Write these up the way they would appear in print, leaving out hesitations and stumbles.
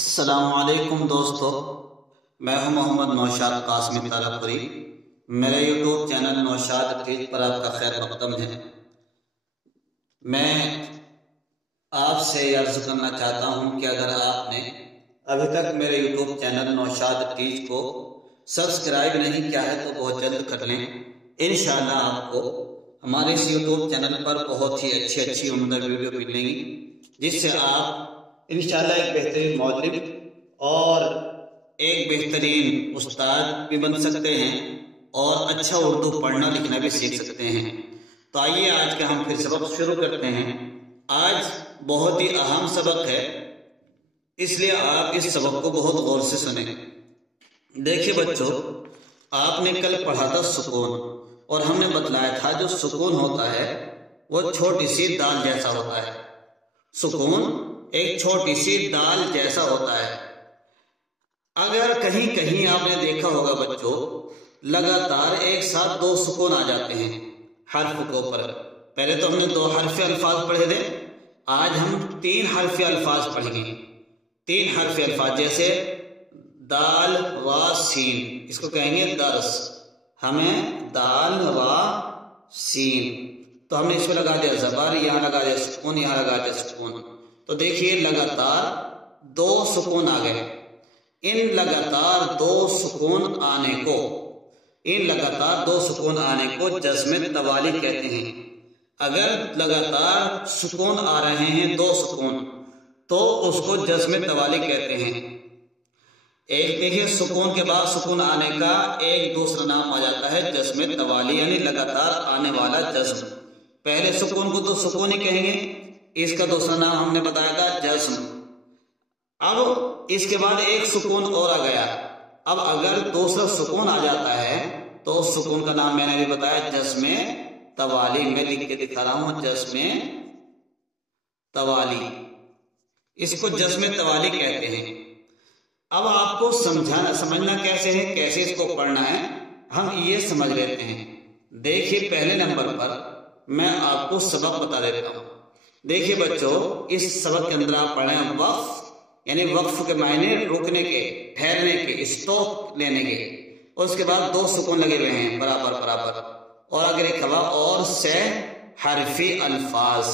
السلام علیکم دوستو، میں ہوں محمد نوشاد قاسمی طالبپوری۔ میرے یوٹیوب چینل نوشاد ٹیچ پر آپ کا خیر مقدم ہے۔ میں آپ سے عرض کرنا چاہتا ہوں کہ اگر آپ نے ابھی تک میرے یوٹیوب چینل نوشاد ٹیچ کو سبسکرائب نہیں کیا ہے تو بہت جلد کر لیں۔ انشاءاللہ آپ کو ہمارے اس یوٹیوب چینل پر بہت ہی اچھی عمدہ ویڈیو ملیں گی، جس سے آپ انشاءاللہ ایک بہترین معلم اور ایک بہترین استاد بھی بن سکتے ہیں اور اچھا اردو پڑھنا لکھنا بھی سیکھ سکتے ہیں۔ تو آئیے آج کا ہم پھر سبق شروع کرتے ہیں۔ آج بہت ہی اہم سبق ہے، اس لیے آپ اس سبق کو بہت غور سے سنیں۔ دیکھیے بچوں، آپ نے کل پڑھا تھا سکون، اور ہم نے بتلایا تھا جو سکون ہوتا ہے وہ چھوٹی سی دال جیسا ہوتا ہے۔ سکون ایک چھوٹی سی دال جیسا ہوتا ہے۔ اگر کہیں آپ نے دیکھا ہوگا بچوں، لگاتار ایک ساتھ دو سکون آ جاتے ہیں حرف کے اوپر۔ پہلے تو ہم نے دو حرفی الفاظ پڑھے تھے، آج ہم تین حرفی الفاظ پڑھیں گے۔ تین حرفی الفاظ جیسے دال را سین، اس کو کہیں گے درس۔ ہمیں دال را سین، تو ہم نے اس پہ لگا دیا زبر، یہاں لگا دیا سکون، یہاں لگا دیا سکون۔ تو دیکھیے لگاتار دو سکون آ گئے۔ ان لگاتار دو سکون آنے کو جزم توالی کہتے ہیں۔ اگر لگاتار سکون آ رہے ہیں دو سکون تو اس کو جزم توالی کہتے ہیں۔ ایک دیکھیے سکون کے بعد سکون آنے کا ایک دوسرا نام آ جاتا ہے جزم توالی، یعنی لگاتار آنے والا جزم۔ پہلے سکون کو تو سکون ہی کہیں گے، اس کا دوسرا نام ہم نے بتایا تھا جزم۔ اب اس کے بعد ایک سکون اور آ گیا، اب اگر دوسرا سکون آ جاتا ہے تو اس سکون کا نام میں نے بھی بتایا جزم توالی۔ میں لکھ کے دکھا رہا ہوں جزم توالی، اس کو جزم توالی کہتے ہیں۔ اب آپ کو سمجھنا کیسے ہے، کیسے اس کو پڑھنا ہے، ہم یہ سمجھ لیتے ہیں۔ دیکھیے پہلے نمبر پر میں آپ کو سبق بتا دیتا ہوں۔ دیکھیے بچوں، اس سبق کے اندر آپ پڑھیں وقف، یعنی وقف کے معنی رکنے کے، ٹھہرنے کے، اسٹاپ لینے کے۔ اس کے بعد دو سکون لگے ہوئے ہیں برابر، اور اگر ایک ہوا اور سے حرفی الفاظ،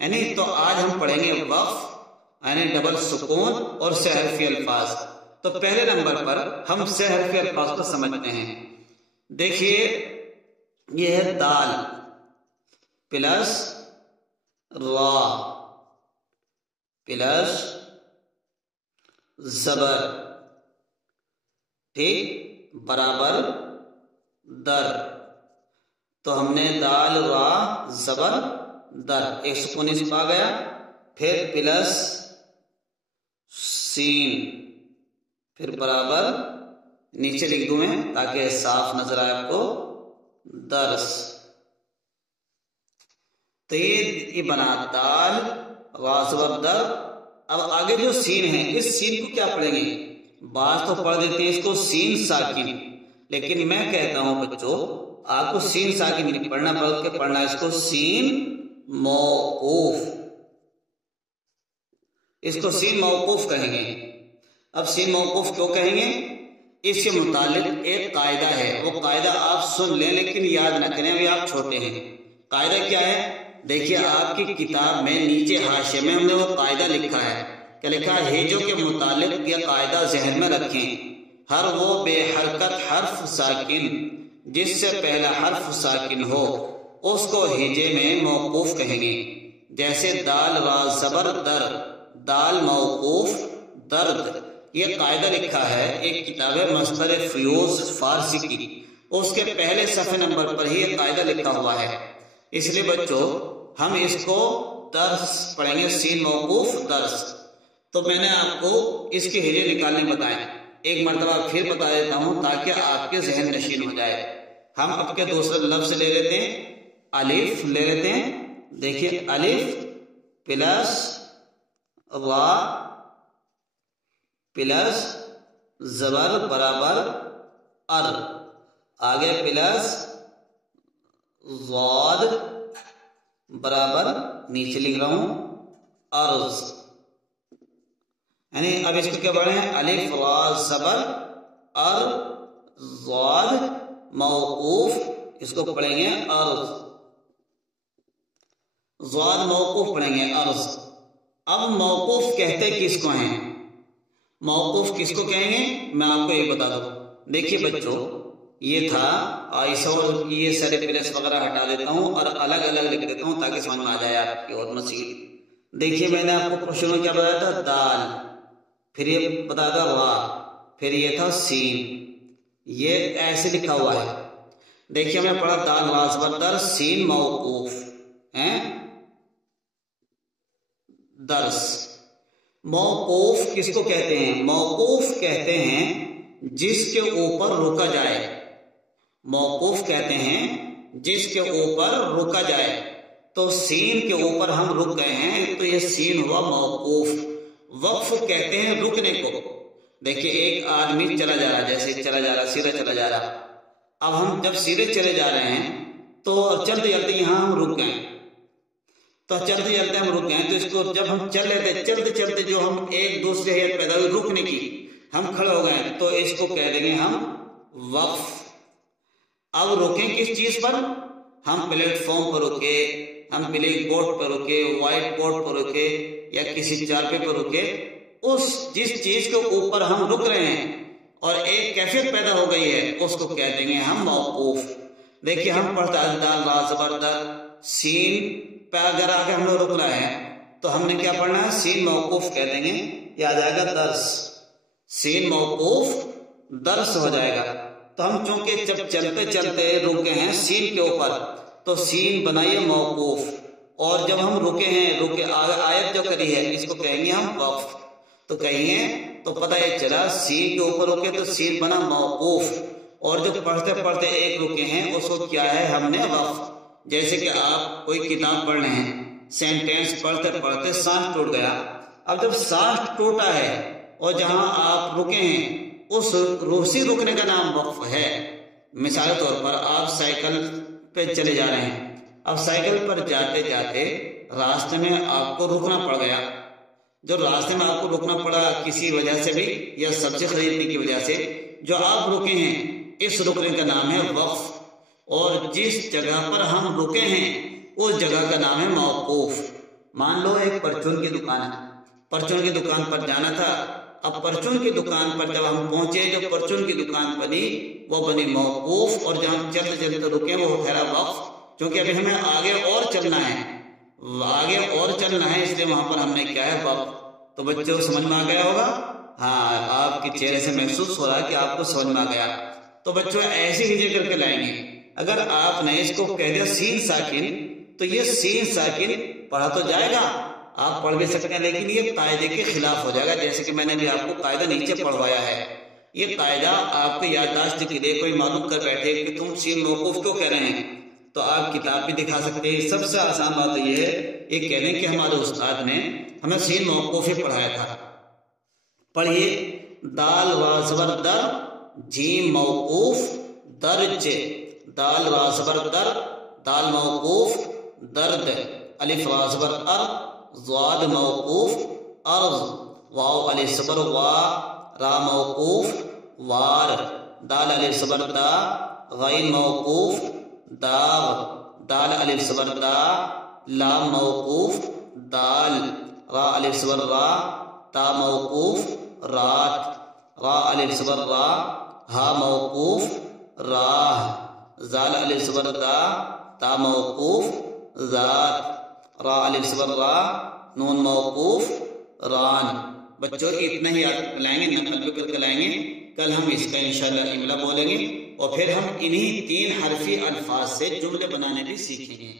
یعنی تو آج ہم پڑھیں گے وقف یعنی ڈبل سکون اور سے حرفی الفاظ۔ تو پہلے نمبر پر ہم سے حرفی الفاظ کو سمجھتے ہیں۔ دیکھیے یہ ہے دال پلس را پلس زبر، ٹھیک، برابر در۔ تو ہم نے دال را زبر در، ایک سکون اس پہ آ گیا، پھر پلس سین، پھر برابر نیچے لکھ دوں میں تاکہ صاف نظر آئے آپ کو، درس۔ تو یہ بنا دال را زبر در۔ اب آگے جو سین ہے، اس سین کو کیا پڑھیں گے؟ بعض تو پڑھ دیتے ہیں اس کو سین ساکن، لیکن میں کہتا ہوں بچوں آپ کو سین ساکن نہیں پڑھنا، بلکہ پڑھنا اس کو سین موقوف، اس کو سین موقوف کہیں گے۔ اب سین موقوف کیوں کہیں گے؟ اس کے متعلق ایک قاعدہ ہے، وہ قاعدہ آپ سن لیں لیکن یاد نہ کریں، ابھی آپ چھوٹے ہیں۔ قاعدہ کیا ہے؟ دیکھیے آپ کی کتاب میں نیچے حاشیے میں ہم نے وہ قاعدہ لکھا ہے، کیا لکھا ہے؟ ہجو کے متعلق یہ قاعدہ ذہن میں رکھیں، ہر وہ بے حرکت حرف ساکن جس سے پہلا حرف ساکن ہو اس کو ہجے میں موقوف کہیں گے۔ جیسے دال را زبر در، دال موقوف درد، یہ قاعدہ لکھا ہے ایک کتاب ہے مصدر فیوز فارسی کی، اس کے پہلے صفحے نمبر پر ہی یہ قاعدہ لکھا ہوا ہے۔ اس لیے بچوں ہم اس کو درس پڑھیں گے، سین موقوف درس۔ تو میں نے آپ کو اس کے ہجے نکالنے بتائے، ایک مرتبہ پھر بتا دیتا ہوں تاکہ آپ کے ذہن نشین ہو جائے۔ ہم اب کے دوسرے لفظ لے لیتے ہیں، الف لے لیتے ہیں۔ دیکھیے الف پلس را پلس زبر برابر ار، آگے پلس ضاد برابر نیچے لکھ رہا ہوں ارض، یعنی اب اس کو کیا پڑھیں گے؟ الف را زبر ار ضاد موقوف، اس کو پڑھیں گے ارض، ضاد موقوف پڑھیں گے ارض۔ اب موقوف کہتے کس کو ہیں؟ موقوف کس کو کہیں گے میں آپ کو یہ بتا دوں۔ دیکھیے بچوں، یہ تھا عائشہ، اور یہ سارے پریس وغیرہ ہٹا دیتا ہوں اور الگ الگ لکھ دیتا ہوں تاکہ سمجھ میں آ جائے آپ کی اور مزید۔ دیکھیے میں نے آپ کو کوشچن میں کیا بتایا تھا؟ دال، پھر یہ بتایا تھا را، پھر یہ تھا سین، یہ ایسے لکھا ہوا ہے۔ دیکھیے ہمیں پڑھا دال را زبر در سین موقوف ہیں درس۔ موقوف کس کو کہتے ہیں؟ موقوف کہتے ہیں جس کے اوپر رکا جائے، موقوف کہتے ہیں جس کے اوپر رکا جائے۔ تو سین کے اوپر ہم رک گئے ہیں تو یہ سین ہوا موقوف۔ وقف کہتے ہیں رکنے کو۔ دیکھیے ایک آدمی چلا جا رہا، جیسے چلا جا رہا، سیدھا چلا جا رہا، اب ہم جب سیدھے چلے جا رہے ہیں تو چلتے چلتے یہاں ہم رک گئے، تو چلتے چلتے ہم رک گئے، تو اس کو جب ہم چل رہے تھے چلتے چلتے جو ہم ایک دوسرے حیثیت پیدا ہوئی رکنے کی، ہم کھڑے ہو گئے تو اس کو کہہ دیں گے ہم وقف۔ اب رکیں کس چیز پر؟ ہم پلیٹ فارم پر رکے، ہم بلیک بورڈ پر رکے، وائٹ بورڈ پر رکے، یا کسی چارپے پر رکے، اس جس چیز کے اوپر ہم رک رہے ہیں اور ایک کیفیت پیدا ہو گئی ہے اس کو کہہ دیں گے ہم موقوف۔ دیکھیے ہم پڑھتا ہے دال را زبر در سین پہ اگر آگے ہم لوگ رکنا ہے تو ہم نے کیا پڑھنا ہے؟ سین موقوف کہہ دیں گے، یہ آ جائے گا درس، سین موقوف درس ہو جائے گا۔ تو ہم چونکہ جب چلتے چلتے رک گئے ہیں سین کے اوپر تو سین بنائیے موقوف، اور جب ہم رکے ہیں رکے آیت جو کری ہے اس کو کہیں گے ہم وقف۔ تو کہیں گے تو پتہ یہ چلا سین کے اوپر رکے تو سین بنا موقوف، اور جو پڑھتے پڑھتے ایک رکے ہیں اس کو کیا ہے ہم نے وقف۔ جیسے کہ آپ کوئی کتاب پڑھ رہے ہیں، سینٹینس پڑھتے پڑھتے سانس ٹوٹ گیا، اب جب سانس ٹوٹا ہے اور جہاں آپ رکے ہیں اس روسی رکنے کا نام وقف ہے۔ مثال طور پر آپ سائیکل پہ چلے جا رہے ہیں، اب سائیکل پر جاتے جاتے راستے میں آپ کو رکنا پڑ گیا، جو راستے میں آپ کو رکنا پڑا کسی وجہ سے بھی یا سبزی خریدنے کی وجہ سے، جو آپ رکے ہیں اس رکنے کا نام ہے وقف، اور جس جگہ پر ہم رکے ہیں اس جگہ کا نام ہے موقوف۔ مان لو ایک پرچون کی دکان ہے، پرچون کی دکان پر جانا تھا، اب پرچون کی دکان پر جب ہم پہنچے جو پرچون کی دکان بنی وہ بنی موقوف، اور جہاں ہم چلتے چلتے رکے وہ ٹھہرا وقف، کیونکہ ابھی ہمیں آگے اور چلنا ہے، آگے اور چلنا ہے، اس لیے وہاں پر ہم نے کیا ہے وقف۔ تو بچوں سمجھ میں آ گیا ہوگا؟ ہاں، آپ کے چہرے سے محسوس ہو رہا ہے کہ آپ کو سمجھ میں آ گیا۔ تو بچوں ایسے ہی کر کے لائیں گے۔ اگر آپ نے اس کو کہہ دیا سین ساکن تو یہ سین ساکن پڑھا تو جائے گا، آپ پڑھ بھی سکتے ہیں، لیکن یہ قاعدے کے خلاف ہو جائے گا، جیسے کہ میں نے بھی آپ کو قاعدہ نیچے پڑھوایا ہے۔ یہ قاعدہ آپ کو یادداشت کے لیے کوئی معلوم کر بیٹھے کہ تم سین موقوف کیوں کہہ رہے ہیں تو آپ کتاب بھی دکھا سکتے ہیں۔ سب سے آسان بات یہ ہے، یہ کہہ دیں کہ ہمارے استاد نے ہمیں سین موقوف ہی پڑھایا تھا۔ پڑھیے دال را زبر در جیم موقوف درج، دال را زبر در دال موقوف درد، الف را زبر ار ضاد موقوف ارض، واو الف زبر وا را موقوف وار، دال الف زبر دا غین موقوف داغ، دال الف زبر دا لام موقوف دال، را الف زبر را تا موقوف رات، را الف زبر را ہا موقوف راہ، زال الف زبر دا تا موقوف ذات، را الف زبر را نون موقوف ران۔ بچوں اتنا ہی آپ لائیں گے، نقل کر کے لائیں گے، کل ہم اس کا انشاءاللہ املا بولیں گے، اور پھر ہم انہی 3 حرفی الفاظ سے جملے بنانے بھی سیکھیں گے۔